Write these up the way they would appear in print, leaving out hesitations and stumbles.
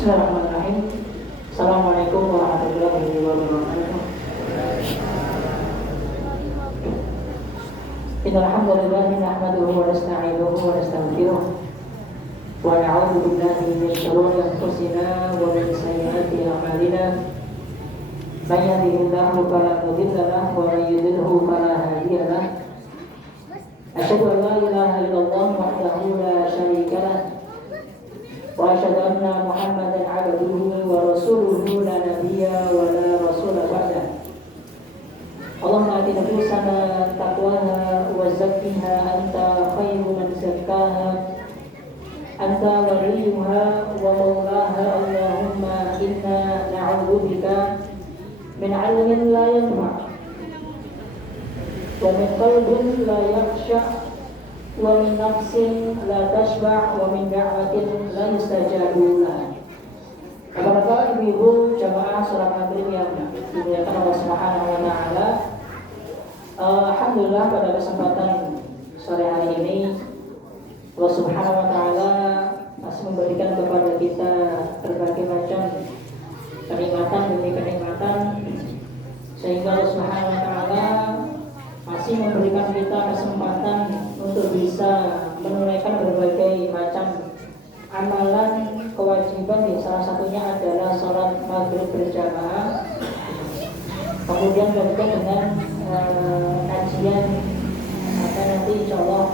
Bismillahirrahmanirrahim. Assalamualaikum warahmatullahi wabarakatuh. Innal hamdalillah nahmaduhu wa nasta'inuhu wa nastaghfiruh wa na'udzu billahi min shururi anfusina wa min sayyiati a'malina. May yahdihillahu fala mudilla lahu wa may yudlilhu fala hadiya lahu. Asyhadu an la ilaha illallah wahdahu la syarika lahu wa asyhadu anna Muhammadan 'abduhu wa rasuluhu la nabiyya wa la rasula ba'da. Allahumma ati nufusana taqwaha wa zakkiha anta khairu man zakkaha anta waliyuha wa maulaha. Allahumma inna na'udzu bika min 'ilmin la yanfa' wa min qalbin la yakhsha' wa min nafsin la tashba' wa min da'watin la yustajabu laha. Bapak-bapak, ibu-ibu, jamaah salat maghrib yang dimuliakan Allah Subhanahu wa taala. Alhamdulillah pada kesempatan sore hari ini Allah Subhanahu wa taala masih memberikan kepada kita berbagai macam kenikmatan demi kenikmatan, sehingga Allah Subhanahu wa taala masih memberikan kita kesempatan untuk bisa menunaikan berbagai macam amalan kewajiban. Salah satunya adalah sholat maghrib berjamaah, kemudian berikut dengan kajian akan nanti insyaallah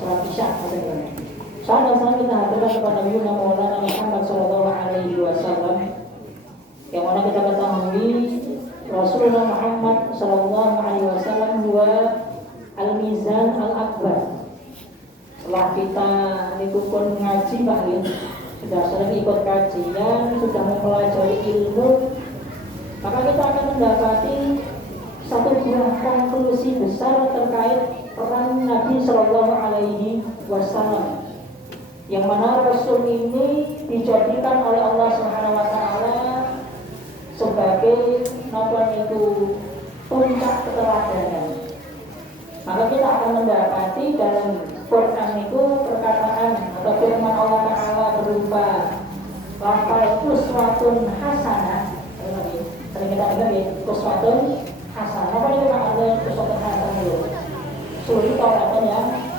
sholat isya. Salam dan salam kita haturkan kepada Nabi Maulana Muhammad sallallahu alaihi wasallam, yang mana kita ketahui Rasulullah Muhammad sallallahu alaihi wasallam huwa al-mizan al-akbar. Setelah kita ikut ngaji Pak Lin, sudah sering ikut kajian, sudah mempelajari ilmu, maka kita akan mendapati satu buah konklusi besar terkait peran Nabi sallallahu alaihi wasallam, yang mana Rasul ini dijadikan oleh Allah Subhanahu wa taala sebagai puncak keteladanan. Maka kita akan mendapati dalam Quran itu perkataan atau firman Allah Ta'ala berupa lafal uswatun hasanah. Sering kita dengar ya, uswatun hasanah. Apa itu maknanya uswatun hasanah itu? Suri tauladan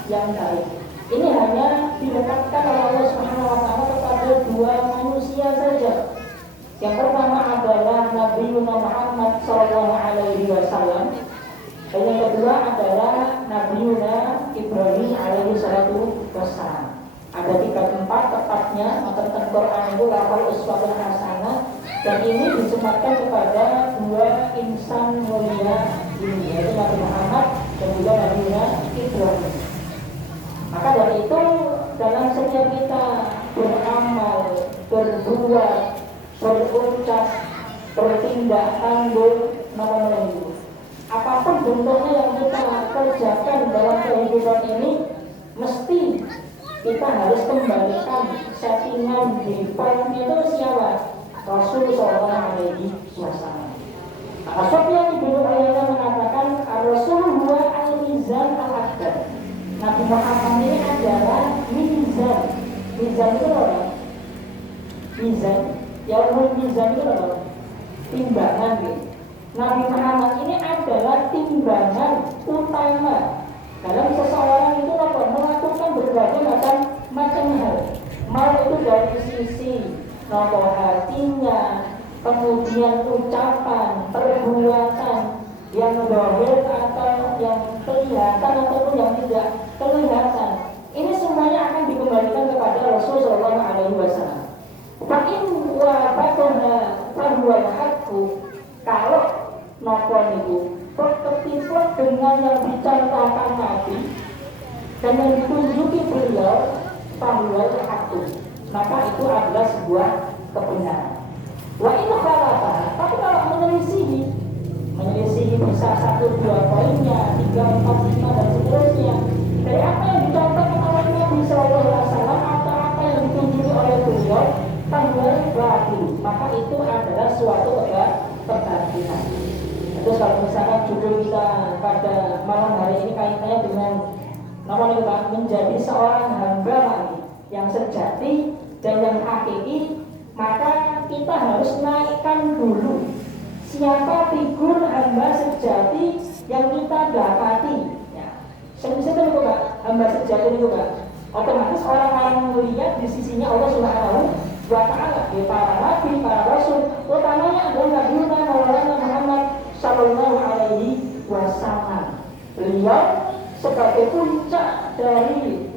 yang baik. Ini hanya dilekatkan oleh Allah Subhanahu wa taala kepada dua manusia saja. Yang pertama adalah Nabi Muhammad sallallahu alaihi wasallam, dan yang kedua adalah Nabi Ibrahim alaihi salatu wassalam. Ada 3 tempat tepatnya menurut Quran itu lafal uswatun hasanah, dan ini disematkan kepada dua insan mulia ini, yaitu Nabi Muhammad dan juga Nabi Ibrahim. Maka dari itu dalam setiap kita beramal, berbuat, berucap, bertindak tangguh, apapun bentuknya yang kita kerjakan dalam kehidupan ini, mesti kita harus kembalikan settingan di poin itu siapa? Rasul sallallahu alaihi wasallam. Maka Sufyan bin Uyainah mengatakan Rasul huwa al-mizan al-akbar. Nabi Muhammad ini adalah mizan. Mizan itu apa? Mizan. Yaumul mizan itu apa? Timbangan gitu. Nabi Muhammad ini adalah timbangan utama dalam seseorang itu melakukan berbagai macam hal. Mau itu dari sisi hatinya, kemudian ucapan, perbuatan yang zahir atau yang kelihatan ataupun yang tidak kelihatan. Ini semuanya akan dikembalikan kepada Rasul sallallahu alaihi wasallam. Fa'in wa batana fahuwal haqqu. Kalau nopon itu berketipu dengan yang dicontohkan Nabi dan yang ditunjuki beliau, fahuwal haqqu, maka itu adalah sebuah kebenaran. Wa in khalafa, tapi kalau menyelisihi bisa 1, 2 poinnya, 3, 4, 5 dan seterusnya dari apa yang dicontohkan oleh Nabi sallallahu alaihi wasallam atau apa yang ditunjuki oleh beliau, fahuwal batil, maka itu adalah suatu kebatilan. Terus kalau misalkan judul kita pada malam hari ini kaitannya dengan menjadi seorang hamba yang sejati, dan yang hakiki, maka kita harus naikkan dulu siapa figur hamba sejati yang kita dapati. Ya, semisal itu Pak, hamba sejati itu Pak. Otomatis orang-orang melihat di sisinya Allah Subhanahu wa Ta'ala, di para nabi, para rasul, utamanya adalah Nabi Maulana Muhammad Sallallahu Alaihi Wasallam. Beliau sebagai puncak dari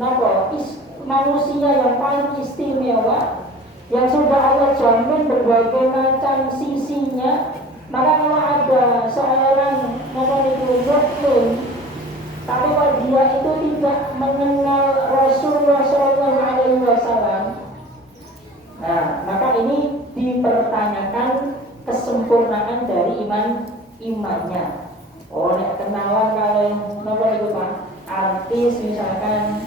manusia yang paling istimewa, yang sudah Allah jamin berbagai macam sisinya. Maka kalau ada seorang muslim, tapi kalau dia itu tidak mengenal Rasulullah Sallallahu Alaihi Wasallam, nah maka ini dipertanyakan kesempurnaan dari imannya. Oh, nek kenalan kalau itu Pak, artis misalkan,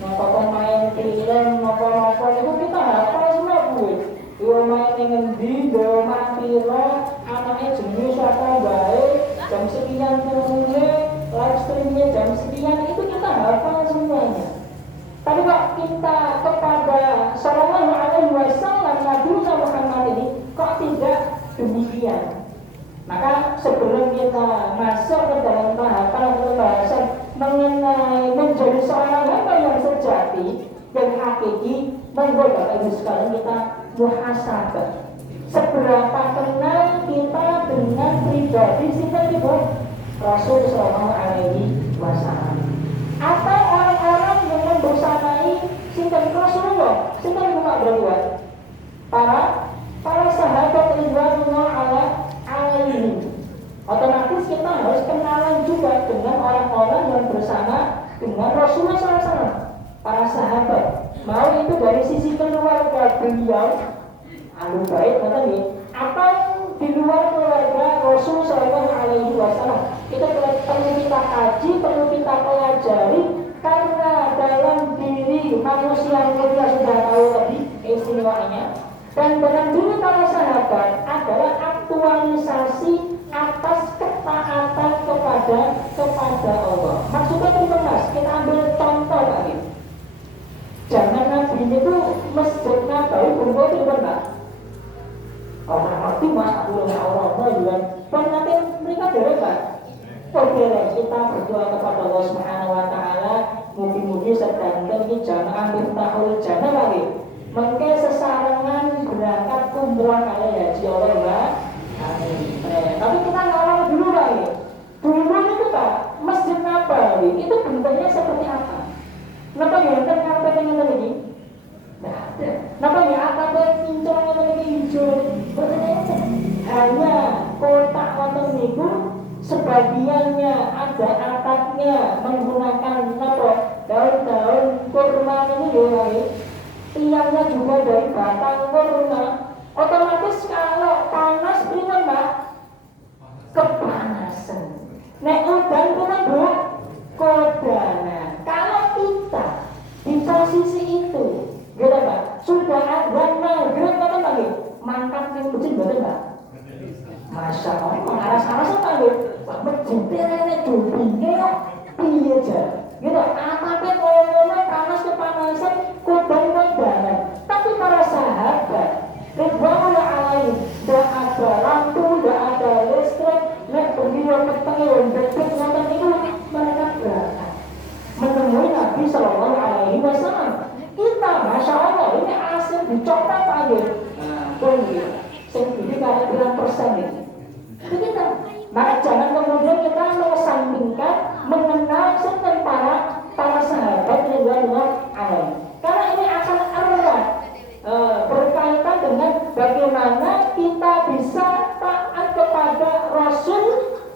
pemain film, itu kita hafal semua Bu. Dia main ngendi, dia mati lo, anaknya jenis apa baik, jam sekian turunnya, live streamnya jam sekian, itu kita hafal semuanya. Tapi kok kita kepada Sallallahu Alaihi Wasallam, Nabi Muhammad ini kok tidak demikian? Maka sebelum kita masuk ke dalam tahapan pembahasan mengenai menjadi seorang hamba yang sejati dan hakiki, monggo Bapak Ibu sekalian kita muhasabah. Seberapa kenal kita dengan pribadi sinten Ibu Rasul Sallallahu Alaihi Wasallam? Atau orang-orang yang membersamai sinten Rasulullah, sinten Ibu Pak Berbuat? Para sahabat ridwanullah alaihi. Otomatis kita harus kenalan juga dengan orang-orang yang bersama dengan Rasulullah SAW, para sahabat. Mau itu dari sisi keluarga beliau, ahli bait atau di luar keluarga Rasul Sallallahu Alaihi Wasallam. Itu perlu kita kaji, perlu kita pelajari, karena dalam diri manusia mulia sudah tahu lebih istimewanya. Dan dalam diri para sahabat adalah aktualisasi atas ketaatan kepada Allah. Maksudnya itu Mas, kita ambil contoh lagi. Jangan Nabi itu masjid Nabawi berbuat itu Pak. Orang ngerti Mas, Allah juga. Nanti mereka derek Pak. Oke, kita berdoa kepada Allah Subhanahu Wa Taala. Mungkin sedang ini jamaah Miftahul Jannah lagi. Mungkin sesarengan berangkat umrah kali ya, Allah. Amin. Tapi kita ngawal dulu lagi. Dulu itu Pak, Masjid Nabawi itu bentuknya seperti apa? Kenapa ya? Kenapa dengan lagi? Nah, kenapa ya? Apa kincong lagi hijau? Hanya kotak wonten niku, sebagiannya ada atapnya menggunakan daun-daun kurma ini ya. Tiangnya juga dari batang kurma. Otomatis kalau panas pripun Pak? Kepanasan. Nek udan pripun Bu? Kodanan. Kalau kita di posisi itu, gitu Pak, sudah ada maghrib apa lagi? Mangkat yang becik betul Pak? Masya Allah, mengaras-aras apa Bu? Pak becik terene dubine kok piye aja. Gitu, apa-apa ngomong panas kepanasan, kodanan. Tapi para sahabat Ridwanullah alaihim, tidak ada lampu, tidak ada listrik, nek beliau ketemu dekat nonton itu, mereka berangkat menemui Nabi Sallallahu Alaihi Wasallam. Kita, Masya Allah, ini asing dicoba Pak ya. Nah, tunggu, ini kayak bilang persen ini. Itu kita. Maka jangan kemudian kita mengesampingkan mengenal tentang para sahabat Ridwanullah alaihim. Karena ini akan erat berkaitan dengan bagaimana kita bisa taat kepada Rasul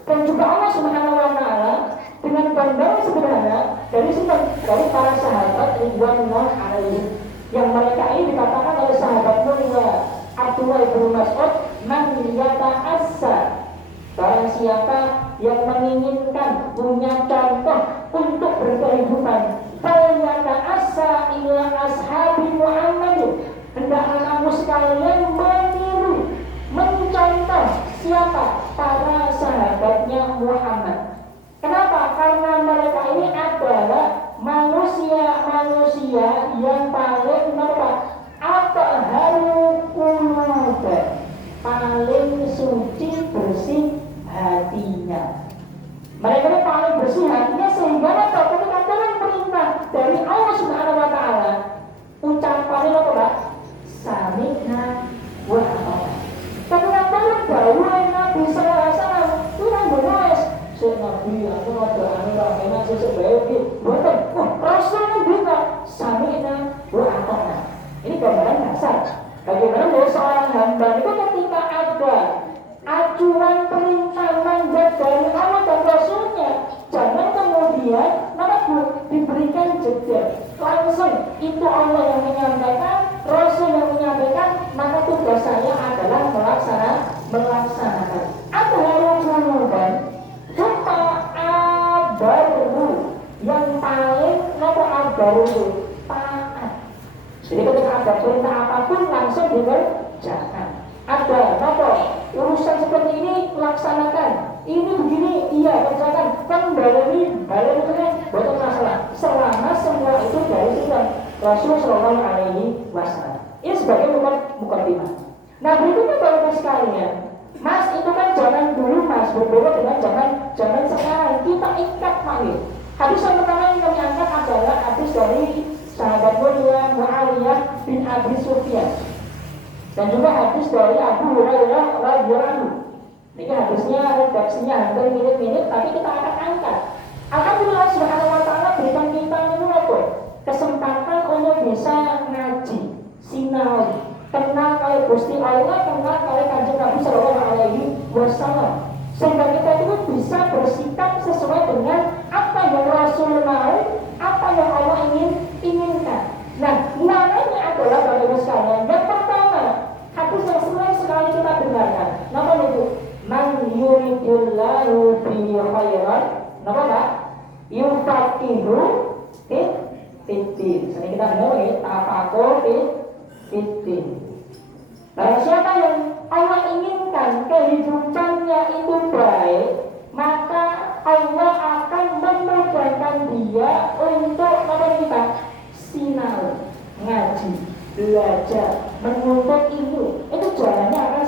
dan juga Allah Subhanahu Wa Taala dengan gambaran sederhana dari para sahabat Ridwanullah alaihim, yang mereka ini dikatakan oleh sahabat mulia Abdullah bin Mas'ud, man yata'assa, barang siapa yang menginginkan punya contoh untuk berkehidupan, fal yata'assa ila ashabi Muhammadin, hendaklah kamu sekalian meniru, mencontoh siapa? Para sahabatnya Muhammad. Kenapa? Karena mereka ini adalah manusia yang paling Bagaimana dari seorang hamba itu ketika ada acuan perintah mandat dari Allah dan Rasulnya, jangan kemudian diberikan jeda. Langsung itu Allah yang menyampaikan, Rasul yang menyampaikan, maka tugas saya adalah melaksanakan. Ada yang dan cuma abaru yang paling abaru taat. Jadi ketika ada perintah apapun langsung dikerjakan. Ada urusan seperti ini laksanakan. Ini begini, iya kerjakan. Kan balik itu kan bukan masalah. Selama semua itu dari Islam Rasul Shallallahu Alaihi Wasallam. Ini sebagai mukadimah. Nah berikutnya Bapak sekalian, Mas itu kan zaman dulu Mas berbeda dengan zaman sekarang. Kita ikat makin. Hadis yang pertama yang kami angkat adalah hadis dari sahabat mulia Muawiyah bin Abi Sufyan. Dan juga hadis dari Abu Hurairah radhiyallahu anhu. Ini hadisnya redaksinya hampir mirip-mirip, tapi kita akan angkat. Alhamdulillah Subhanahu wa taala berikan kita ini apa? Kesempatan untuk bisa ngaji, sinau, kenal kali Gusti Allah, kenal kali Kanjeng Nabi sallallahu alaihi wasallam. Sehingga kita itu bisa bersikap sesuai dengan apa yang Rasul mau, apa yang Allah inginkan. Nah, namanya adalah Bapak Ibu sekalian. Yang pertama, hadis yang sering sekali kita dengarkan. Nama itu, man yuridillahu bihi khairan. Nama Pak? Yufaqihu fiddin. Sering kita dengar ya, tafaqquh fiddin. Barang siapa yang Allah inginkan kehidupannya itu baik, maka Allah akan memudahkan dia untuk kita sinau, ngaji, belajar, menuntut ilmu. Itu jalannya akan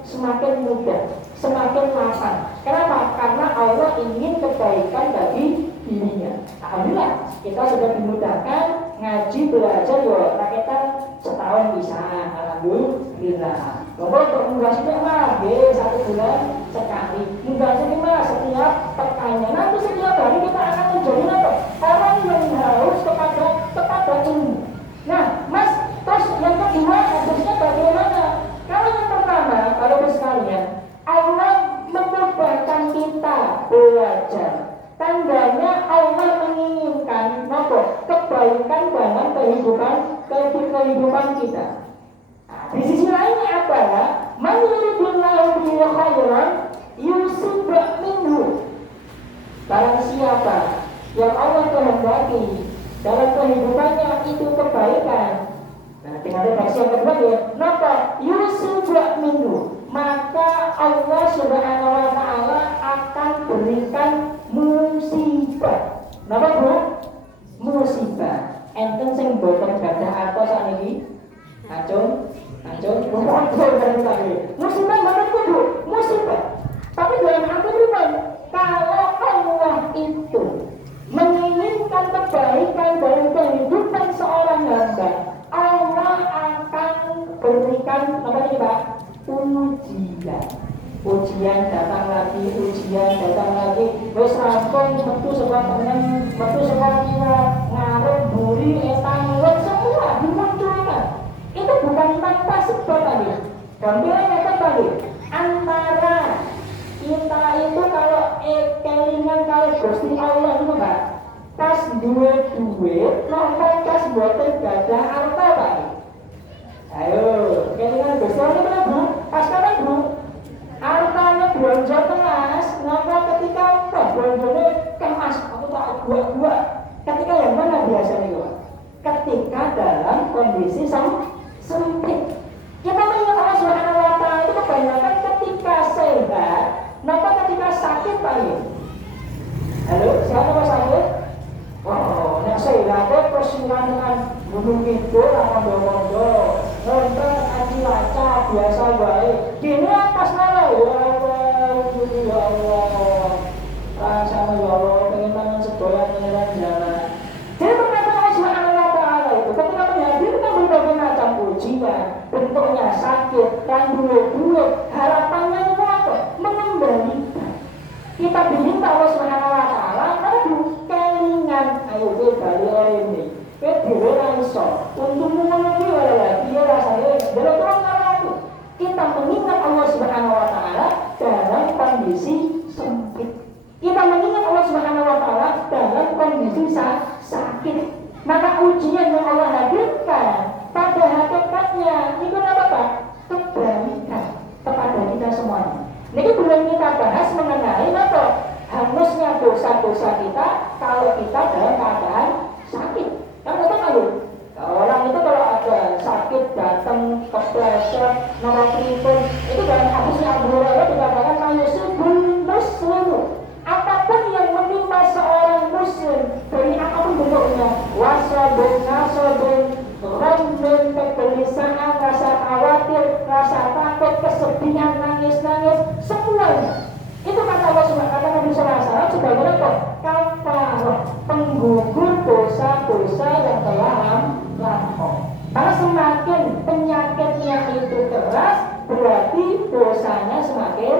semakin mudah, semakin lapang. Kenapa? Karena Allah ingin kebaikan bagi dirinya. Alhamdulillah kita sudah dimudahkan ngaji, belajar, kita setahun bisa. Alhamdulillah. Untuk mengasihi mah, satu bulan sekali. Mengasihi mah setiap pekannya. Nanti setiap hari kita akan menjadi apa? Orang yang harus kepada ilmu. Nah, Mas, terus yang kedua harusnya bagaimana? Kalau yang pertama, kalau sekalian, Allah memudahkan kita belajar. Tandanya Allah menginginkan kebaikan dalam kehidupan kita. Di sisi lainnya adalah man yuridillahu bihi khairan yusib minhu. Barang siapa yang Allah kehendaki dalam kehidupannya itu kebaikan. Nah, dengan redaksi yang kedua ya, maka yusib minhu, maka Allah Subhanahu wa taala akan berikan musibah. Napa, Bu? Musibah. Enten sing boten gadah atos sakniki. Acung, musibah mana itu Bu? Musibah. Tapi dalam arti bukan. Kalau Allah itu menginginkan kebaikan dalam kehidupan seorang hamba, Allah akan berikan apa ini Pak? Ujian datang lagi, wis rampung metu saka tengen, metu saka kiwa, ngarep buri, etang, semua dimunculkan. Itu bukan tanpa sebab tadi. Gambarnya tadi antara kita itu kalau kelingan kalau Gusti Allah itu Pak, pas duit, nomor pas boten gadah harta Pak. Ayo, kelingan Gusti Allah itu Bu, pas kapan Bu? Hartanya belanja kelas, nomor ketika belanjanya kemas, aku tak buat. Ketika yang mana biasanya Pak? Ketika dalam kondisi sempit. Kita mengingat Allah Subhanahu wa taala itu kebanyakan ketika sehat, maka ketika sakit Pak ya. Halo, siapa Mas sakit? Oh, nek sehat terus dengan gunung kidul apa bondo. Nonton aji waca biasa wae. Dene atas nala ya Allah. Rasane ya Allah pengen mangan sedoyan nyeran jalan. Jadi perkataan Allah Subhanahu wa taala itu ketika menghadirkan berbagai macam ujian, bentuknya sakit, bulut, harapannya itu apa? Mengembalikan. Kita diminta Allah Subhanahu wa taala karena kelingan ayo ke bali ini. Dhewe ra iso. Untungmu ngono kuwi ora lagi rasane belok turun karena aku. Kita mengingat Allah Subhanahu Wa Taala dalam kondisi sempit. Kita mengingat Allah Subhanahu Wa Taala dalam kondisi sakit. Maka ujian yang Allah hadirkan pada hakikatnya itu apa Pak? Kebaikan kepada kita semuanya. Ini belum kita bahas mengenai apa? Hangusnya dosa-dosa kita kalau kita dalam keadaan sakit. Kan kita tahu orang itu kalau ada sakit datang kepleset nomor telepon itu dalam hadisnya Abu Hurairah dikatakan mayusibul muslimu, apapun yang menimpa seorang muslim dari apapun bentuknya, wasabun, nasabun, rambun, kegelisahan, rasa khawatir, rasa takut, kesedihan, nangis-nangis, semuanya itu kata Allah Subhanahu wa Nabi sallallahu alaihi wasallam sebagai apa? Kafarah, penggugur dosa-dosa yang telah lampau. Karena semakin penyakitnya itu keras, berarti dosanya semakin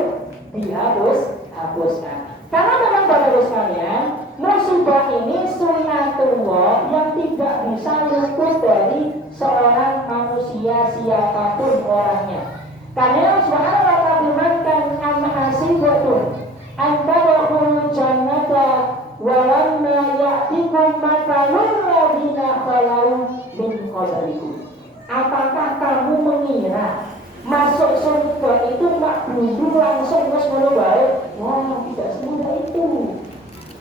dihapuskan. Karena memang Bapak-Ibu sekalian, musibah ini sunnatullah yang tidak bisa luput dari seorang manusia siapapun orangnya. Karena Subhanahu wa ta'ala firmankan am-hasibtum an tadkhulul jannata wa lamma ya'tikum mathalul ladzina khalau min qablikum. Apakah kamu mengira masuk surga itu tak dulu langsung wis ngono bae? Wah, tidak semudah itu.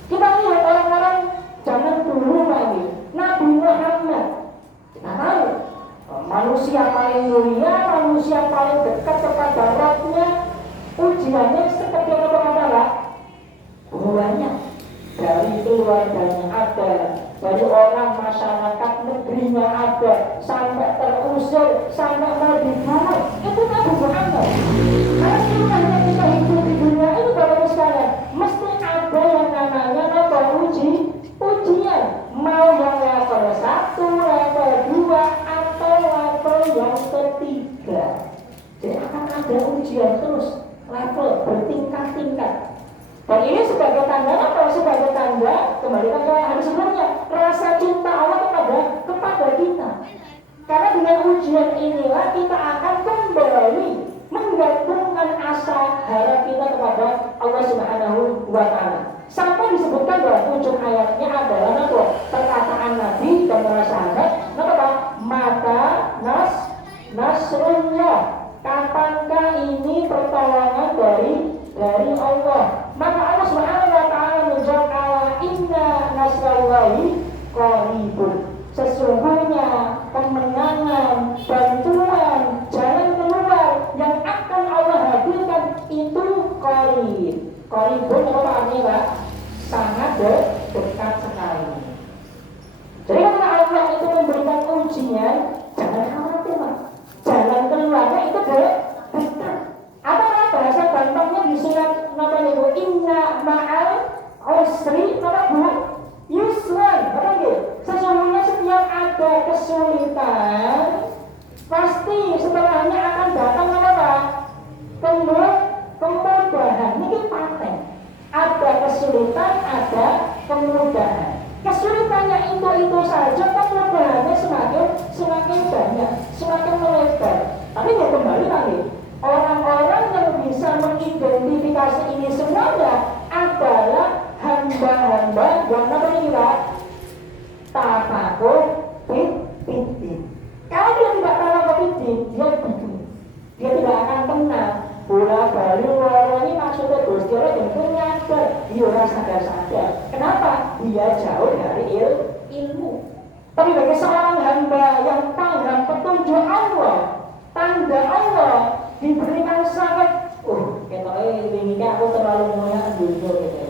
Kita lihat orang-orang zaman dulu lagi, Nabi Muhammad. Kita tahu manusia paling mulia, manusia paling dekat kepada Rabbnya, ujiannya seperti apa adalah banyak dari keluarganya ada, dari orang masyarakat negerinya ada, sampai terusir, sampai mau dibunuh. Itu Nabi Muhammad. Karena sebenarnya kita hidup di dunia itu Bapak sekalian, mesti ada yang namanya apa ujian. Mau yang level 1, level 2 atau level yang ketiga. Jadi akan ada ujian terus, level bertingkat-tingkat. Dan ini sebagai tanda apa? Sebagai tanda kembali ke hari sebelumnya, rasa cinta Allah kepada kita. Karena dengan ujian inilah kita akan kembali menggantungkan asa harap kita kepada Allah Subhanahu wa Ta'ala. Sampai disebutkan dalam ujung ayatnya adalah apa? Perkataan Nabi dan para sahabat, apa? Mata nasrullah. Kapankah ini pertolongan dari Allah? Maka Allah Subhanahu wa Ta'ala menjawab, ala inna nasrallahi qaribun. Sesungguhnya kemenangan, bantuan, jalan keluar yang akan Allah hadirkan itu qarib. Qaribun apa artinya Pak? Sangat dekat sekali. Jadi kalau Allah itu memberikan ujian, jangan khawatir Pak. Jalan keluarnya itu dekat. Apa bahasa gampangnya di surat namanya itu inna ma'al usri apa Bu? Yusran, apa gitu? Sesungguhnya setiap ada kesulitan, pasti setelahnya akan datang apa? Kemudahan. Ini paten. Ada kesulitan, ada kemudahan. Kesulitannya itu saja, kemudahannya semakin banyak, semakin melebar. Tapi ya kembali lagi, orang-orang yang bisa mengidentifikasi ini semuanya adalah hamba-hamba yang namanya takut pitin. Kalau dia tidak takut pitin, dia tidak akan kenal bola bali ini maksudnya Gusti Allah dan nyadar dia rasa sadar. Kenapa? Dia jauh dari ilmu. Tapi bagi seorang hamba yang paham petunjuk Allah, tanda Allah diberikan sangat ini aku terlalu mulia dulu gitu.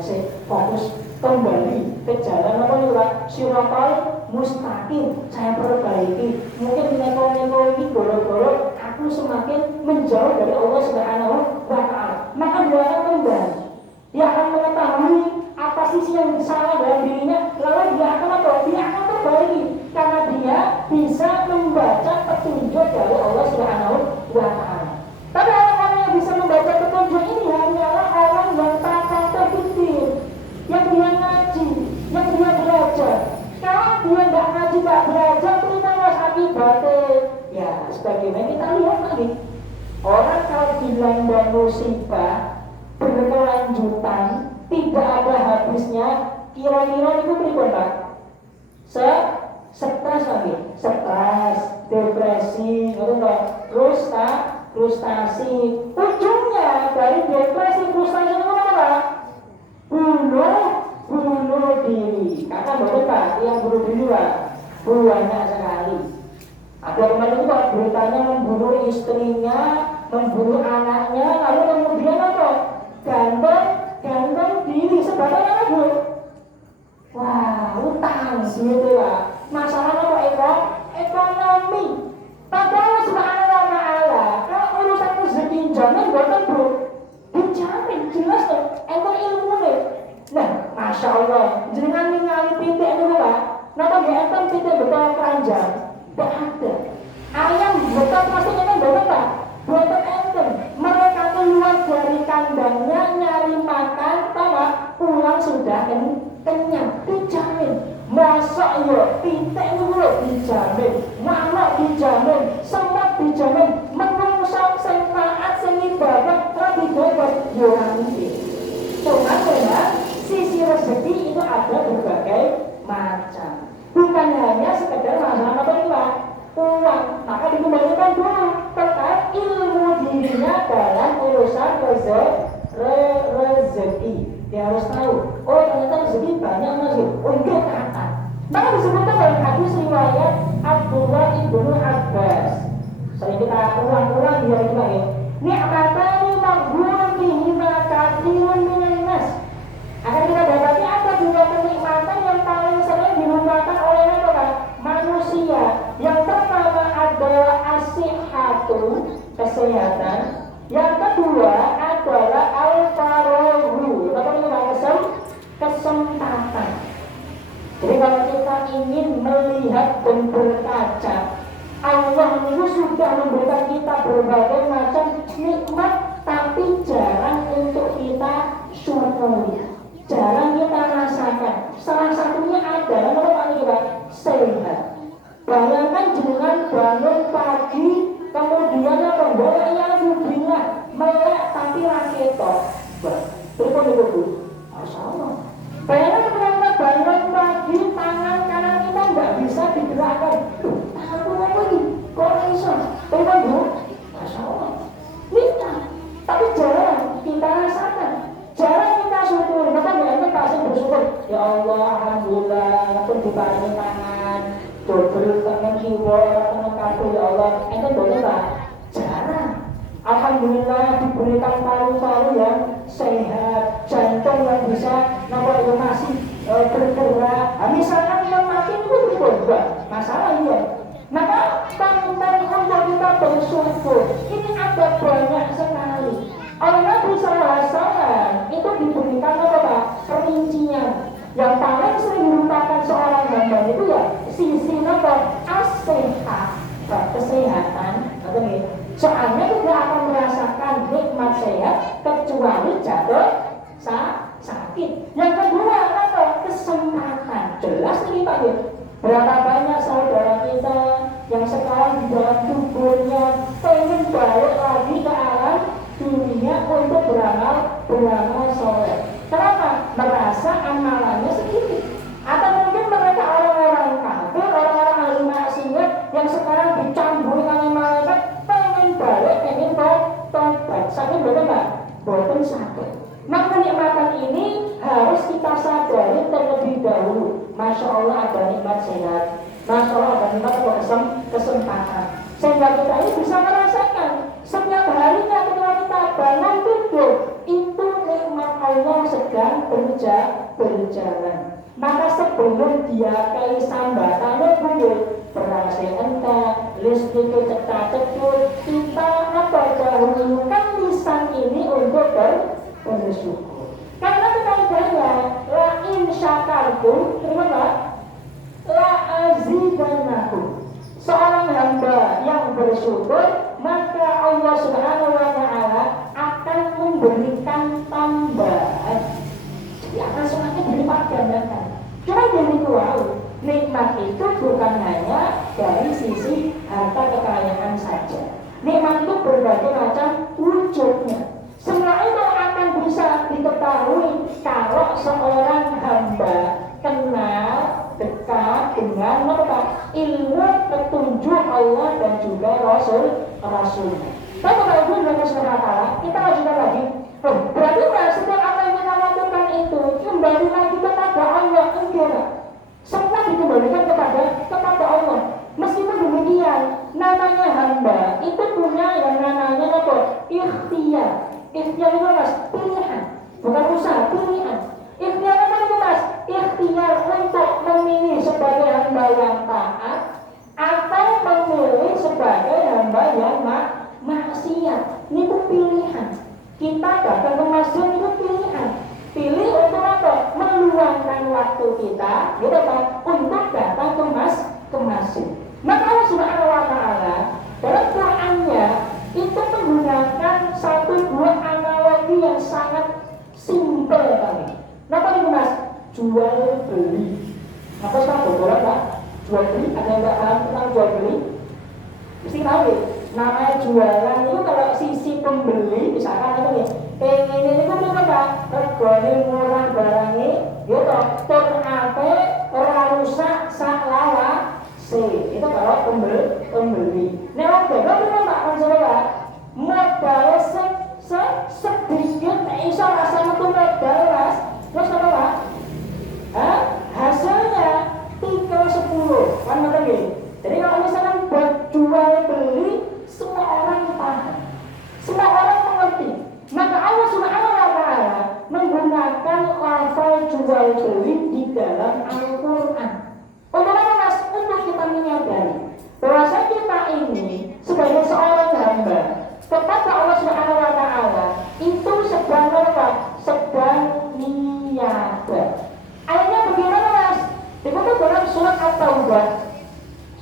Saya fokus kembali ke jalan apa nih Pak? Siratal mustaqim. Saya perbaiki. Mungkin neko-neko ini goro-goro aku semakin menjauh dari Allah Subhanahu wa Ta'ala. Maka dia akan kembali. Dia akan mengetahui apa sisi yang salah dalam dirinya, lalu dia akan apa? Dia akan perbaiki karena dia bisa membaca petunjuk dari Allah Subhanahu wa Ta'ala. Tapi orang-orang yang bisa membaca petunjuk ini hanyalah orang yang takut-takut, yang dia ngaji, yang dia belajar. Kalau dia tidak ngaji, tidak belajar, terima kasih akibatnya. Ya, sebagainya. Kita lihat tadi, orang kalau dilanda musibah berkelanjutan, tidak ada habisnya, kira-kira itu pripun Pak? Stres lagi, stres, depresi, frustasi. Ujungnya dari depresi, frustasi itu apa? Bunuh diri. Karena betul Pak, yang bunuh diri Pak banyak sekali. Ada teman itu Pak, beritanya membunuh istrinya, membunuh anaknya, lalu kemudian apa? Gantung diri. Sebabnya apa Bu? Wah, utang gitu Pak. Masalahnya apa? Ekonomi. Padahal subhanallah ta'ala, kalau urusan rezeki jamin boten Bu, dijamin jelas tuh, enten ilmu nih. Nah, masya Allah, jenengan ningali titik itu Pak. Napa nggih enten titik betul keranjang? Tidak ada. Ayam betul pastinya kan boten Pak. Boten enten. Mereka keluar dari kandangnya nyari makan, Pak, pulang sudah kenyang, dijamin. Masa ya, titik itu dijamin, manuk dijamin, semut dijamin, menungso sing taat sing ibadah ora digobos yo ora mungkin. Cuma memang sisi rezeki itu ada berbagai macam. Bukan hanya sekedar masalah apa itu Pak? Uang. Maka dikembalikan dulu terkait ilmu dirinya dalam urusan rezeki. Dia harus tahu, oh ternyata rezeki banyak masuk untuk kata. Maka disebutkan dalam hadis riwayat Abdullah ibnu Abbas. Sering kita ulang-ulang biar kita ya. Ni'matani maghbunun bihima katsirun minan nas. Akan kita dapati apa dua kenikmatan yang paling sering dilupakan oleh manusia. Yang pertama adalah as-sihhatu, kesehatan. Yang kedua adalah al-faraghu, kesempatan. Jadi kalau kita ingin melihat dan berkaca, Allah itu sudah memberikan kita berbagai macam nikmat, tapi jarang untuk kita syukuri, jarang kita rasakan. Salah satunya adalah sehat. Bayangkan jenengan bangun pagi, kemudian bolanya bunga, melek tapi raketok. Berikut itu, Masya Allah. Bayangkan ternyata bangun pagi, tangan kanan kita nggak bisa digerakkan. Tanganku apa ini? Kok bisa? Berikut Bu, Masya Allah. Kita, tapi jarang kita rasakan, jarang kita syukur. Maka banyak pasti bersyukur. Ya Allah, alhamdulillah, pun diparingi tangan, double tangan kiwa, tangan kaki. Ya Allah, itu boleh Pak? Jarang. Alhamdulillah diberikan paru-paru yang sehat, jantung yang bisa masih bergerak. Misalkan yang mati itu berubah, masalah ya. Maka tentang Allah kita bersyukur. Ini ada banyak sekali. Oleh Nabi SAW itu diberikan perincian. Yang paling sering dilupakan seorang hamba itu ya sisi as-sehat, kesehatan. Soalnya tidak akan merasakan nikmat sehat kecuali jatuh sakit. Yang kedua apa? Kesempatan. Jelas ini Pak ya. Berapa banyak saudara kita yang sekarang di dalam tubuhnya pengen balik lagi ke alam dunia untuk beramal soleh. Kenapa? Merasa amalannya sedikit. Atau mungkin mereka orang-orang kafir, orang-orang ahli maksiat yang sekarang dicampuri oleh malaikat, pengen balik, pengen tobat. Sakit betul Pak? Betul sakit. Maka nikmatan ini harus kita sadari terlebih dahulu. Masya Allah ada nikmat sehat, Masya Allah ada nikmat kesempatan. Sehingga kita ini bisa merasakan setiap harinya ketika kita bangun tidur, itu nikmat Allah sedang berjalan. Maka sebelum dia kai sambatannya buyut, berhasil entah, listrik cetak-cetuk, kita dahulukan lisan ini untuk bersyukur. Karena kaidahnya la in syakartum, terima Pak, la azidannakum. Seorang hamba yang bersyukur, maka Allah Subhanahu wa taala akan memberikan tambahan. Jadi akan semakin berlipat gandakan. Cuma dari itu nikmat nikmat itu bukan hanya dari sisi harta kekayaan saja. Nikmat itu berbagai macam wujudnya. Semua itu akan bisa diketahui kalau seorang hamba kenal dekat dengan ilmu petunjuk Allah dan juga Rasulnya. Tapi kalau itu dengan Subhanahu kita lanjutkan lagi. Berarti setiap apa yang kita lakukan itu kembali lagi kepada Allah, enggak? Semua dikembalikan kepada Allah. Meskipun demikian, namanya hamba itu punya yang namanya apa? Ikhtiar. Ikhtiar itu mas, pilihan, bukan usaha, pilihan. Ikhtiar itu mas, ikhtiar untuk memilih sebagai hamba yang taat atau memilih sebagai hamba yang maksiat. Ini itu pilihan. Kita datang ke masjid itu pilihan. Pilih untuk apa? Meluangkan waktu kita, gitu kan? Untuk datang ke masjid. Maka Allah Subhanahu wa Ta'ala dalam Qurannya itu menggunakan satu buah analogi yang sangat simpel kali. Kenapa ini mas? Jual beli. Apa sekarang bodoran pak? Jual beli? Ada yang nggak paham tentang jual beli? Mesti tahu ya. Namanya jualan itu kalau sisi pembeli misalkan itu nih, pengen ini kan apa? Regane murah barangnya, yo toh tur ape ora rusak sak lawa se. Itu kalau pembeli. Nek wong dagang itu tak konsola. Modal sedikit nek iso rasa metu modal mas. Terus apa Pak? Hasilnya 3/10. Kan ngoten nggih. Jadi kalau misalkan buat jual beli semua orang paham, semua orang mengerti. Maka Allah Subhanahu wa Ta'ala menggunakan lafal jual beli di dalam Al-Quran. Untuk apa mas? Untuk kita menyadari bahwa kita ini sebagai seorang hamba kepada Allah Subhanahu wa Ta'ala itu sedang apa? Sedang niaga. Ayatnya bagaimana mas? Dikutip dalam surat At-Taubah.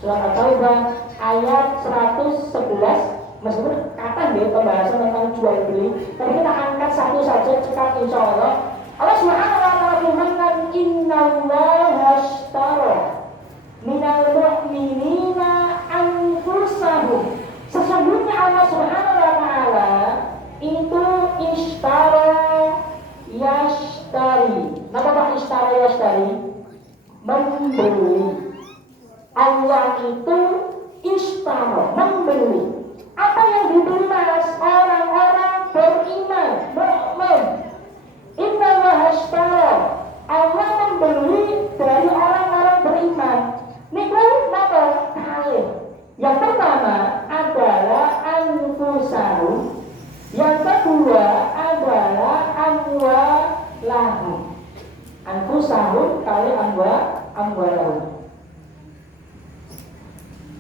Surat At-Taubah ayat 111. Meskipun kapan deh pembahasan tentang jual beli, tapi kita angkat satu saja cepat insya Allah. Allah Subhanahu wa Ta'ala berfirman, Innallaha ashtara minal mu'minina anfusahum. Sesungguhnya Allah Subhanahu wa Ta'ala itu ishtara yashtari. Apa Pak ishtara yashtari? Membeli. Allah itu ishtara, membeli. Apa yang dibeli mas? Orang-orang beriman, mukmin. Innallaha ashtara. Allah membeli dari orang-orang beriman. Niku napa? Kalih. Yang pertama adalah anfusahum. Yang kedua adalah amwalahum. Anfusahum kali amwalahum.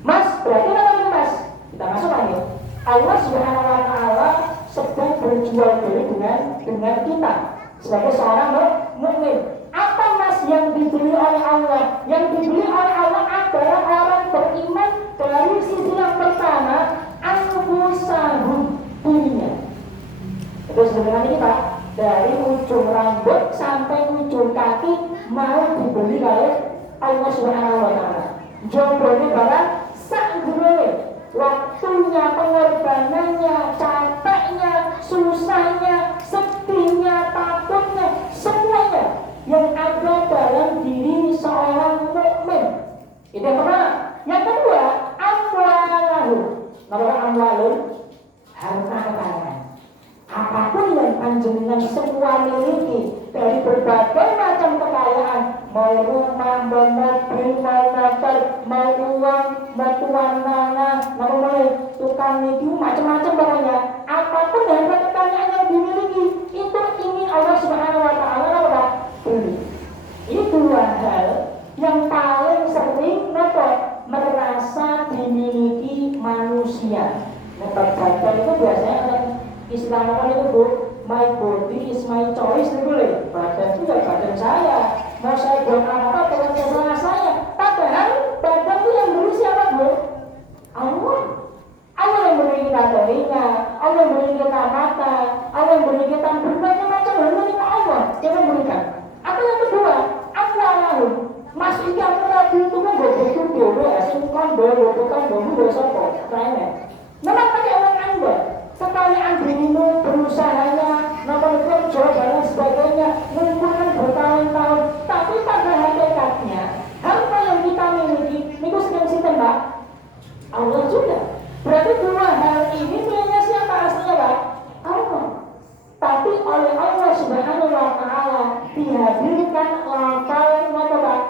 Mas, berarti apa mas? Kita masuk lagi. Allah Subhanahu wa Ta'ala sedang berjual beli dengan kita sebagai seorang mukmin. Apa mas yang dibeli oleh Allah? Yang dibeli oleh Allah adalah orang beriman dari sisi yang pertama, anfusahum, dirinya. Itu sebenarnya kita dari ujung rambut sampai ujung kaki mau dibeli oleh Allah Subhanahu wa Ta'ala. Jombone barang sak durunge, waktunya, pengorbanannya, capeknya, susahnya, sedihnya, takutnya, semuanya yang ada dalam diri seorang mukmin. Itu yang pertama. Yang kedua, amwalahum. Nama amwalun, harta kekayaan. Apapun yang panjenengan semua miliki dari berbagai macam kekayaan, mau rumah, mau mobil, mau motor, mau uang, mau tuan tanah, mau tukang niki, macam-macam pokoknya. Apapun harta kekayaan yang dimiliki, itu ingin Allah Subhanahu wa Ta'ala apa? Beli. Ini dua hal yang paling sering merasa dimiliki manusia. Badan itu biasanya istilahnya itu bu, my body is my choice itu boleh. Badan itu ya badan saya. Mau saya buat apa terserah saya. Padahal badan itu yang beli siapa bu? Allah. Allah yang beri kita telinga, Allah yang beri kita mata, Allah yang beri kita berbagai macam hal milik Allah yang memberikan. Apa yang kedua? Amwalahum. Mas iki aku lagi itu kan tetanggamu, sapa? Rene. Memang pakai uang Anda. Kekayaan dirimu, berusahanya, nomor kerja dan sebagainya, mengumpulkan bertahun-tahun. Tapi pada hakikatnya, harta yang kita miliki, itu sedang sinten, Pak? Allah juga. Berarti dua hal ini miliknya siapa aslinya, Pak? Allah. Tapi oleh Allah Subhanahu wa Ta'ala dihadirkan lafal apa, Pak?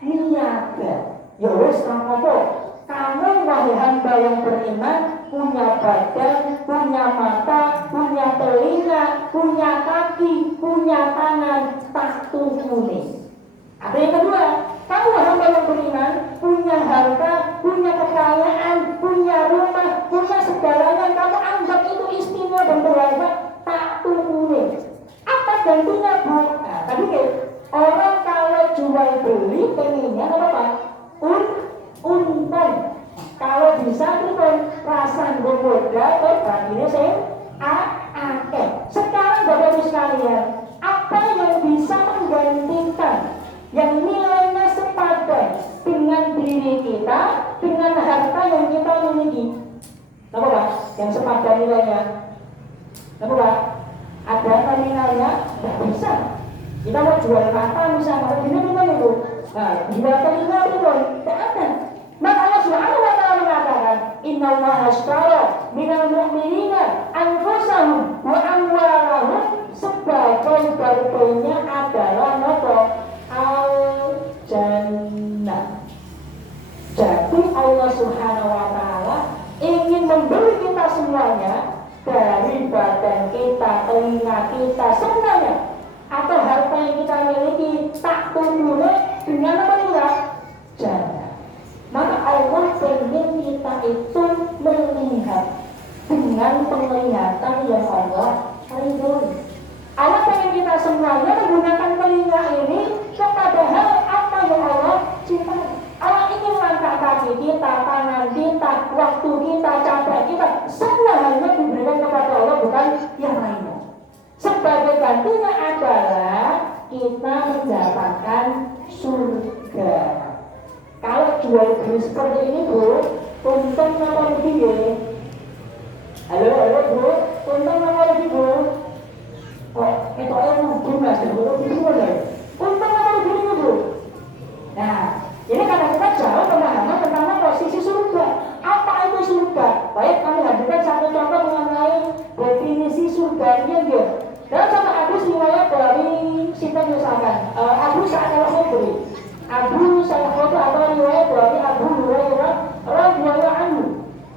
Niaga. Ya wis apa? Kamu wahai hamba yang beriman, punya badan, punya mata, punya telinga, punya kaki, punya tangan, tak tungkune. Ada yang kedua, kamu hamba yang beriman, punya harta, punya kekayaan, punya rumah, punya segalanya, kamu anggap itu istimewa dan berharga, tak tungkune. Apa gantinya, Bu? Nah, tadi orang kalau jual beli pengennya apa, Pak? Untung. Kalau bisa pripun rasa modal berarti sing akeh. Sekarang Bapak Ibu sekalian, apa yang bisa menggantikan yang nilainya sepadan dengan diri kita, dengan harta yang kita miliki? Apa, Pak? Yang sepadan nilainya? Apa, Pak? Ada nominalnya? Tidak bisa. Kita mau jual kata misalnya, ini itu. Nah, jual telinga pripun? Tidak ada. Maka Allah Subhanahu wa Ta'ala mengatakan, Innallaha ashtara minal mu'minina anfusahum wa amwalahum, sebagai bagiannya adalah nopo al-jannah. Jadi Allah Subhanahu wa Ta'ala ingin memberi kita semuanya, dari badan kita, telinga kita, semuanya, atau harta yang kita miliki, tak tunggu dengan apa juga? Jannah. Maka Allah ingin kita itu melihat dengan penglihatan yang Allah ridhoi. Allah ingin kita semuanya menggunakan telinga ini kepada hal apa yang Allah cintai. Allah ingin langkah kaki kita, tangan kita, waktu kita, capek kita, semua hanya diberikan kepada Allah, bukan yang lainnya. Sebagai gantinya adalah kita mendapatkan surga. Kalau jual beli seperti ini, Bu, untung apa rugi ya? Halo Bu, untung apa rugi, Bu? Kok itu yang rugi Mas, rugi boleh? Untung apa rugi ini, Bu? Nah, ini karena kita jauh pemahaman tentang posisi surga. Apa itu surga? Baik, kami hadirkan satu contoh mengenai definisi surga ini, ya. Dalam satu hadis riwayat dari Sinten misalkan Abu Sa'id Al-Khudri. Abu Sa'id Al-Khudri atau riwayat dari Abu Hurairah radhiyallahu anhu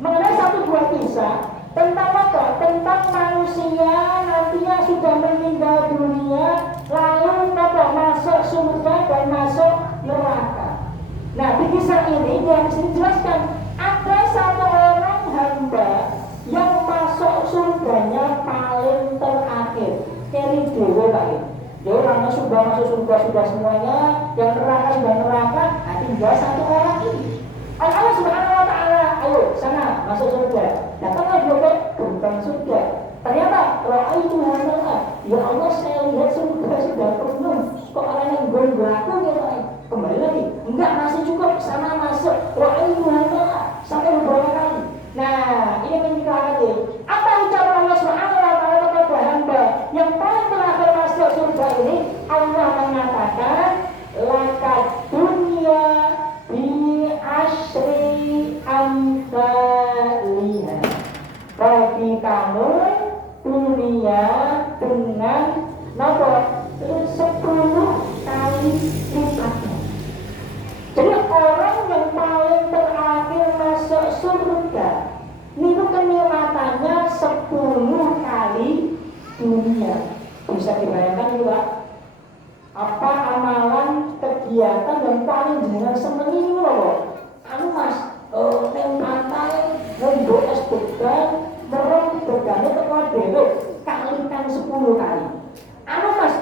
mengenai satu buah kisah tentang apa? Tentang manusia nantinya sudah meninggal dunia, lalu apa? Masuk surga dan masuk neraka. Nah, di kisah ini yang dijelaskan ada satu orang hamba yang masuk surganya paling terakhir. Keri dewe Pak. Ya orang sudah masuk surga sudah semuanya, yang neraka sudah neraka, nah tinggal satu orang ini. Allah Subhanahu wa Ta'ala, ayo sana masuk surga. Datanglah dia ke gerbang surga. Ternyata ra'aitu hanaa, ya Allah saya lihat surga sudah penuh. Kok orang yang gondolaku gitu? Kembali lagi, enggak masih cukup, sana masuk. Ra'aitu hanaa sampai beberapa kali. Nah, ini menunjukkan lagi apa ucapan Allah Subhanahu wa Ta'ala kepada hamba yang paling terakhir masuk surga ini. Allah mengatakan lakat dunia bi asyri amthaliha, bagi kamu dunia dengan nomor 10 kali lipatnya. Jadi orang yang paling terakhir masuk surga itu kenikmatannya 10 kali dunia. Bisa dibayangkan juga apa amalan kegiatan yang paling jenengan seneng ini loh. Anu Mas, neng pantai ngombe es degan, merem degane teko dhewe kalikan 10 kali. Anu Mas,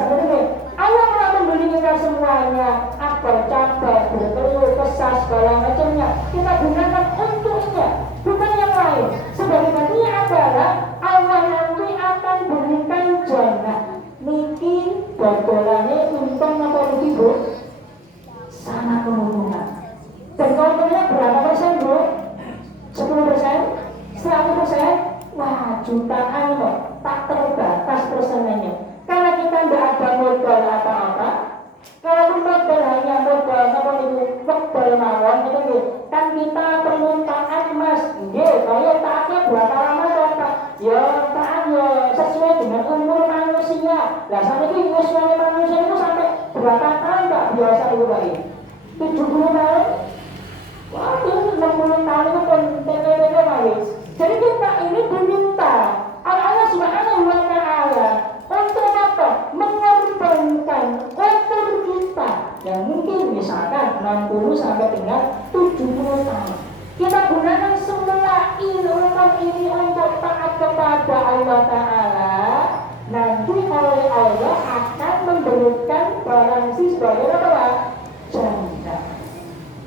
sebenarnya Allah telah memberi kita semuanya, akar, cabai, bertelur, kesas, segala macamnya. Kita gunakan untuknya, bukan yang lain. Sebaliknya adalah Allah nanti akan berikan jannah. Niki dodolannya untung apa rugi, Bu? Sama keuntungan. Dan keuntungannya berapa persen, Bu? 10%? 100%? Wah, jutaan kok. Tak terbatas persenannya. Karena kita tidak ada modal apa-apa. Kalau modal hanya modal apa itu modal mawon itu kan kita perlu taat Mas. Nggih, kaya taatnya berapa lama Pak? Ya taat ya sesuai dengan umur manusia. Lah sakniki usia manusia itu sampai berapa tahun Pak biasa itu Pak? 70 tahun? Waduh, 60 tahun itu pun TPP Pak. Jadi kita ini diminta Allah Subhanahu wa Ta'ala untuk apa? Mengorbankan umur kita yang mungkin misalkan 60 sampai dengan 70 tahun. Kita gunakan semua ilmu ini untuk taat kepada Allah Ta'ala. Nanti oleh Allah akan memberikan garansi sebagai apa? Jannah.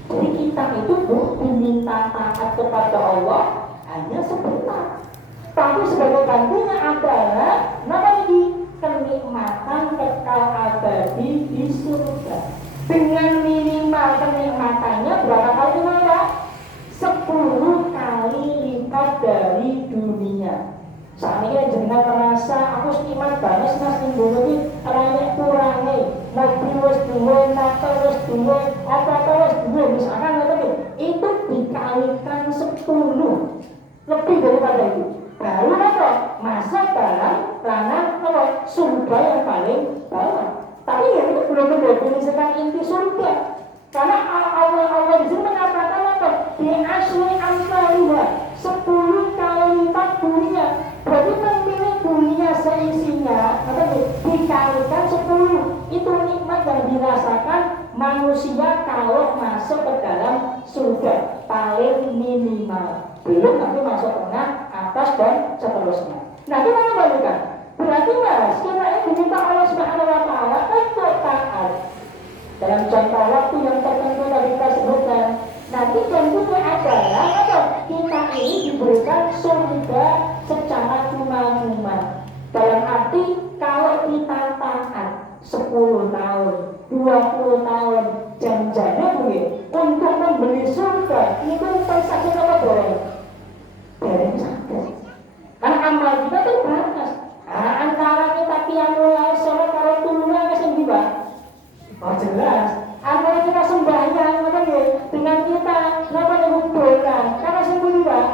Jadi kita itu diminta taat kepada Allah hanya sebentar. Tapi sebagai gantinya adalah ini kenikmatan kekal abadi di surga. Dengan minimal kenikmatannya berapa kali lipat? 10 kali lipat dari dunia. Saat ini jenengan merasa aku nikmat banget mas dulu ini rame kurangnya mobil wis duwe, motor wis duwe, apa-apa wis duwe misalkan itu dikalikan 10 lebih daripada itu. Baru apa? Masuk dalam ranah apa? Surga yang paling bawah. Tapi ya itu belum mendefinisikan inti surga. Karena Allah di sini mengatakan apa? Di asli amsalnya 10 kali lipat dunia. Berarti memilih dunia seisinya dikalikan 10. Itu nikmat yang dirasakan manusia kalau masuk ke dalam surga paling minimal. Belum nanti masuk tengah, atas dan seterusnya. Nah kita kembalikan. Berarti mas, kita ini diminta Allah Subhanahu wa Ta'ala untuk taat dalam jangka waktu yang tertentu tadi kita sebutkan. Nanti tentunya adalah apa? Kita ini diberikan surga secara cuma-cuma. Dalam arti kalau kita taat 10 tahun, 20 tahun, janjinya begitu untuk membeli surga itu persaksian apa boleh? Dari sakit. Karena amal kita terbatas. Antara kita kiam mulai sholat kalau turunnya ke sini Pak. Oh jelas. Antara kita sembahyang dengan kita kenapa hubungan? Karena sembunyi Pak.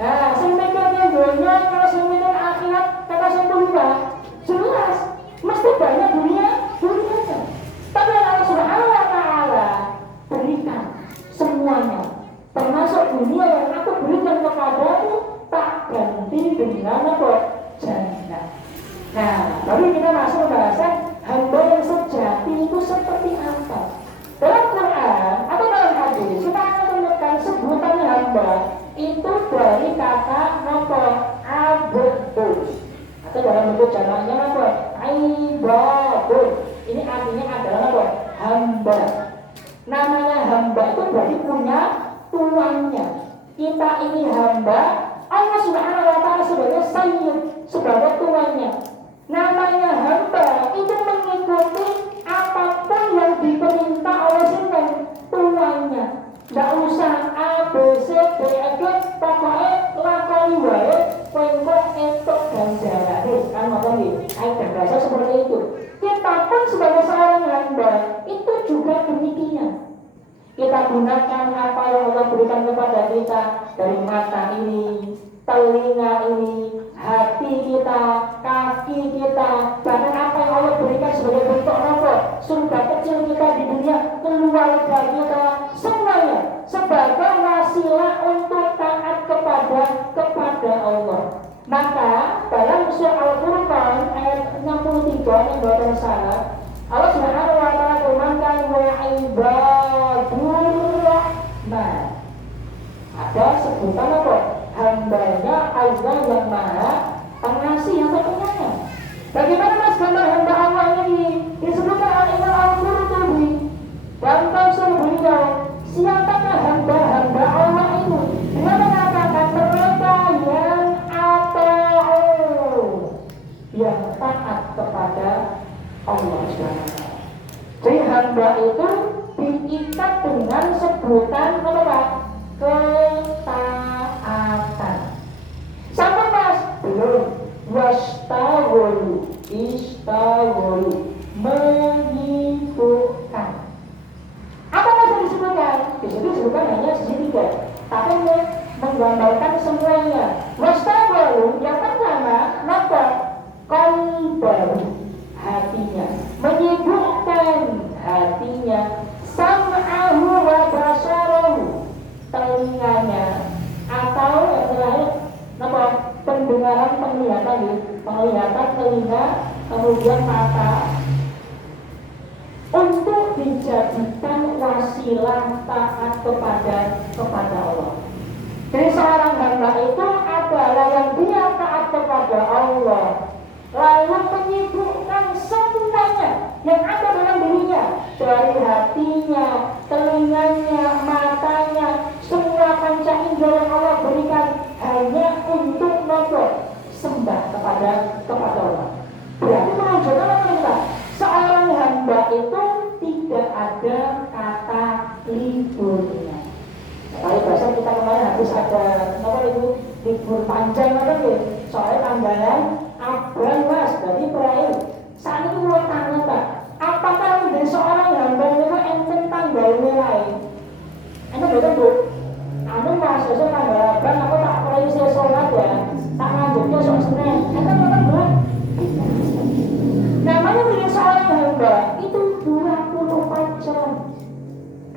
Nah, sembunyinya dunia kalau sembunyi akhirat kata sembunyi Pak. Jelas. Mesti banyak dunianya. Tapi Allah Subhanahu wa Ta'ala berikan semuanya. Termasuk dunia yang aku berikan kepadamu tak ganti dengan apa? Jannah. Nah, baru kita masuk bahasan hamba yang sejati itu seperti apa? Dalam Quran atau dalam hadis kita akan menemukan sebutan hamba itu dari kata apa? Abdul. Atau dalam bentuk jamaknya apa? Ibadun. Ini artinya adalah apa? Hamba. Namanya hamba itu berarti punya tuannya. Kita ini hamba, Allah Subhanahu wa Ta'ala sebagai sayyid, sebagai tuannya. Namanya hamba itu mengikuti apapun yang diperintah oleh sinten tuannya. Tidak usah A, B, C, D, E, G, pokoknya lakoni wae, pengkok entuk ganjarane. Kan ngoten iki. Kaidah dasar seperti itu. Kita pun sebagai seorang hamba itu juga demikian. Kita gunakan apa yang Allah berikan kepada kita dari mata ini, telinga ini, hati kita, kaki kita, bahkan apa yang Allah berikan sebagai bentuk apa? Surga kecil kita di dunia, keluarga kita, semuanya sebagai wasilah untuk taat kepada Allah. Maka dalam surah Al-Furqan ayat 63 yang baru salah, Allah Subhanahu wa Ta'ala firmankan wa ibadur rahman. Ada sebutan apa? Hambanya Allah yang maha pengasih atau penyayang. Bagaimana mas gambar hamba Allah kepada Allah SWT. Jadi hamba itu diikat dengan sebutan apa? Ketaatan. Sama mas? Belum. Wastagolu, istagolu, menyibukkan. Apa yang disebutkan? Di situ disebutkan hanya sisi 3, tapi menggambarkan semuanya. Wastagolu yang pertama, maka qalbahu, hatinya, menyibukkan hatinya, sam'ahu wa basarahu, telinganya, atau yang terakhir apa? Pendengaran, penglihatan telinga, kemudian mata, untuk dijadikan wasilah taat kepada Allah. Jadi seorang hamba itu adalah yang dia taat kepada Allah, lalu menyibukkan semuanya yang ada dalam dirinya, dari hatinya, telinganya, matanya, semua panca indera yang Allah berikan hanya untuk sembah kepada Allah. Berarti menunjukkan apa kita? Seorang hamba itu tidak ada kata liburnya. Kalau bahasa kita kemarin habis ada apa itu libur panjang apa ya? Soalnya tanggalan April mas, jadi berakhir. Saat itu mulai tanya Pak, apakah menjadi seorang hamba itu enten tanggal lain? Enten betul bu? Anu mas, besok tanggal berapa? Aku tak perlu saya sholat ya. Tak lanjutnya soal Senin. Enten betul bu? Namanya menjadi seorang hamba itu 24 jam.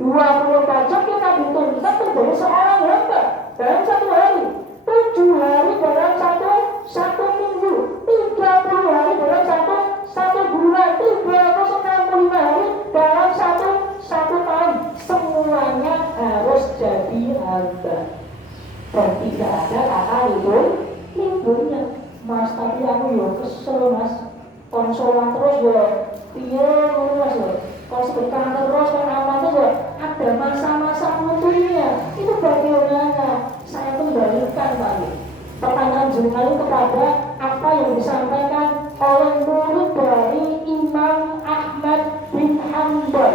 24 jam kita hitung, kita menjadi seorang hamba dalam satu hari. 7 hari dalam satu minggu, 30 hari dalam satu bulan, 365 hari dalam satu tahun. Semuanya harus jadi hamba. Dan tidak ada kata liburnya. Mas, tapi aku ya kesel mas, konsolan terus ya, mas ya, kalau sedekah terus kan amat ya, ada masa-masa mutunya. Itu bagaimana? Saya kembalikan tadi pertanyaan jurnal kepada apa yang disampaikan oleh murid dari Imam Ahmad bin Hanbal.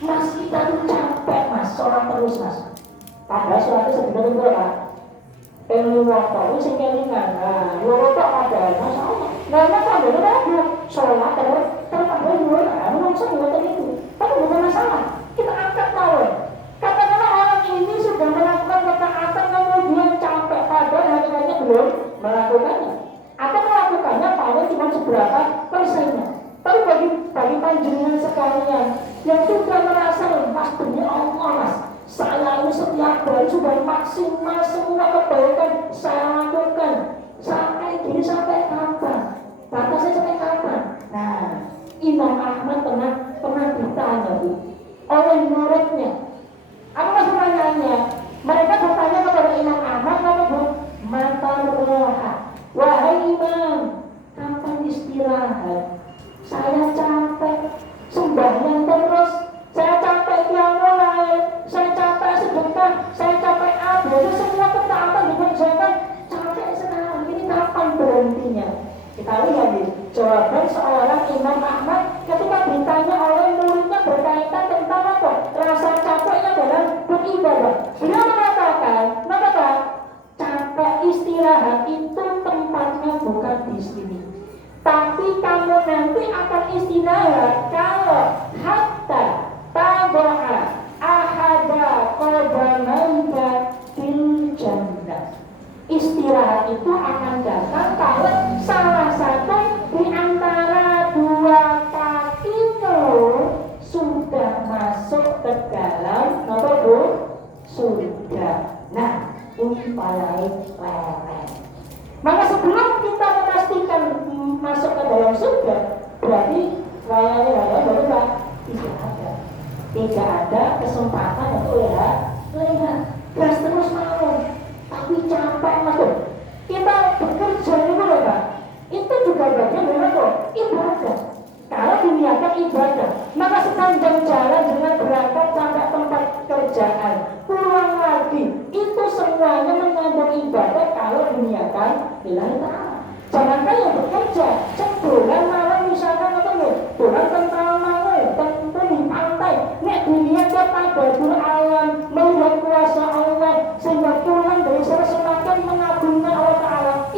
Mas, kita tuh capek mas, sholat terus mas. Padahal sholatnya sebenarnya berapa? Waktu sing kelingan. Nah, loro tok padahal masalah. Nah, maka bener sholat terus ada dua, langsung buat itu. Tapi bukan masalah. Kita angkat lawan. Katakanlah orang ini sudah melakukan ketaatan kemudian capek padahal hakikatnya belum melakukannya. Atau melakukannya paling cuma seberapa persennya. Tapi bagi panjenengan sekalian yang sudah merasa lepas demi Allah mas, saya ini setiap hari sudah maksimal semua kebaikan saya lakukan. Sampai gini sampai kapan? Batasnya sampai kapan? Nah, Imam Ahmad pernah ditanya bu oleh muridnya. Apa mas pertanyaannya? Mereka bertanya kepada Imam Ahmad apa bu? Mata roha. Wahai Imam, kapan istirahat? Saya capek sembahyang terus, saya capek qiyamul lail, saya capek sedekah, saya capek abu, semua ketaatan dikerjakan, capek sekali. Ini kapan berhentinya? Kita lihat nih jawaban seorang Imam Ahmad ketika ditanya oleh muridnya berkaitan tentang apa? Rasa capeknya dalam beribadah. Beliau mengatakan, kenapa? Capek istirahat itu tempatnya bukan di sini. Tapi kamu nanti akan istirahat kalau hatta tadoa ahada qadamaika fil jannah. Istirahat itu akan datang kalau salah satu di antara dua kakimu sudah masuk ke dalam surga. Nah, umpalai leren. Maka sebelum kita memastikan masuk ke dalam surga, berarti raya baru tidak ada kesempatan untuk lihat gas terus mau, tapi capek mas. Kita bekerja itu loh pak, itu juga bagian dari ibadah. Kalau diniatkan ibadah, maka sepanjang jalan dengan berangkat sampai tempat kerjaan, pulang lagi, itu semuanya mengandung ibadah kalau diniatkan lillahi ta'ala. Jangankan yang bekerja, sebulan malam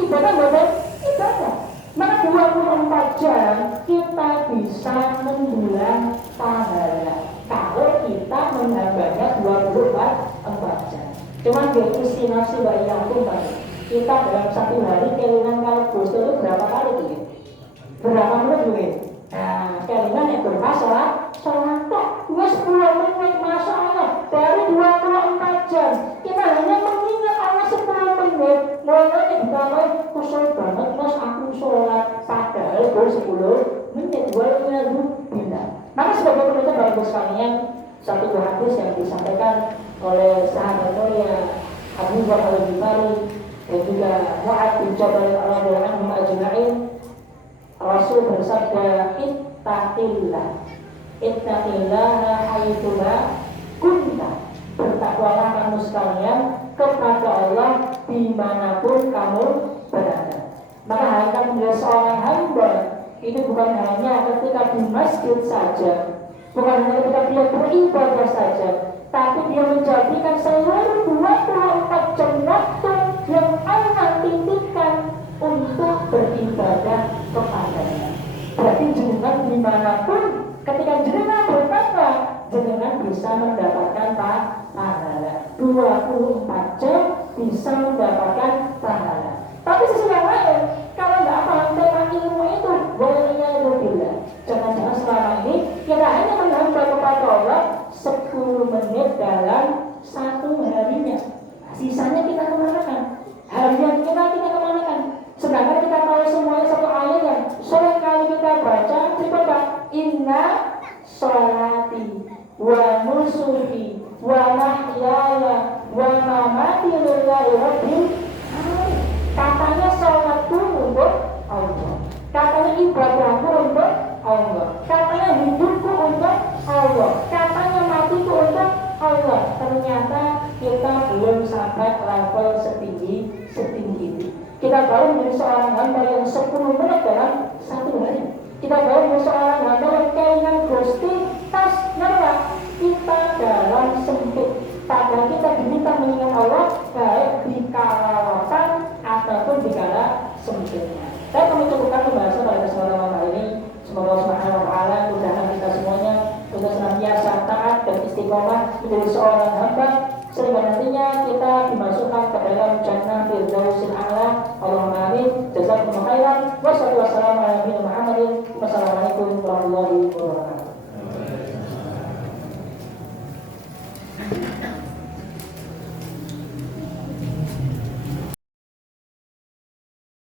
ibadah bukan ibadah. Maka 24 jam kita bisa mendulang pahala kalau kita menambahnya 24 jam. Cuman dia istinafsi bayangkan tadi, kita dalam satu hari kelingan kali Gusti itu berapa kali tuh? Berapa menit juga? Nah, kelingan yang bermasalah sholat wes 10 menit, Masya Allah, dari 24 jam kita hanya mengingat Allah 10 menit. Mulanya ditambah kusol banget mas, aku sholat padahal baru 10 menit. Walnya bila maka sebagai penutup Bapak sekalian, satu hadis yang disampaikan oleh sahabat mulia Abu Bakar Al-Ghifari dan juga Mu'adz bin Jabal radhiyallahu anhu ajma'in. Rasul bersabda, ittaqillaha haitsu kunta. Bertakwalah kamu sekalian kepada Allah dimanapun kamu berada. Maka hanya menjadi seorang hamba itu bukan hanya ketika di masjid saja, bukan hanya ketika dia beribadah saja, tapi dia menjadikan seluruh 24 jam waktu yang Allah titipkan untuk beribadah kepadanya. Berarti jenengan dimanapun ketika jenengan bertakwa, jenengan bisa mendapatkan pahala. 24 jam bisa mendapatkan pahala. Tapi sisi yang lain, kalau tidak paham tema ilmu itu, bolehnya bila jangan-jangan selama ini kita hanya menghamba kepada Allah 10 menit dalam satu harinya. Sisanya kita kemanakan? Harian kita kemanakan? Sedangkan kita tahu semuanya satu ayat yang sore kali kita baca, coba inna sholati wa nusuki wa mahyaya wa mamati lillahi rabbil alamin. Katanya sholatku untuk Allah, katanya ibadahku untuk Allah, katanya hidupku untuk Allah, katanya matiku untuk Allah. Ternyata kita belum sampai level setinggi itu. Kita baru menjadi seorang hamba yang 10 menit dalam satu hari. Kita baru menjadi seorang hamba yang keinginan Gusti tas ngerah kita dalam sempit. Padahal kita diminta mengingat Allah baik di kala lapang ataupun di kala sempitnya. Saya akan mencukupkan pembahasan pada kesempatan kali ini. Semoga Allah Subhanahu wa taala mudahkan kita semuanya untuk senantiasa taat dan istiqomah menjadi seorang hamba sehingga nantinya kita dimasukkan ke dalam jannah Firdausil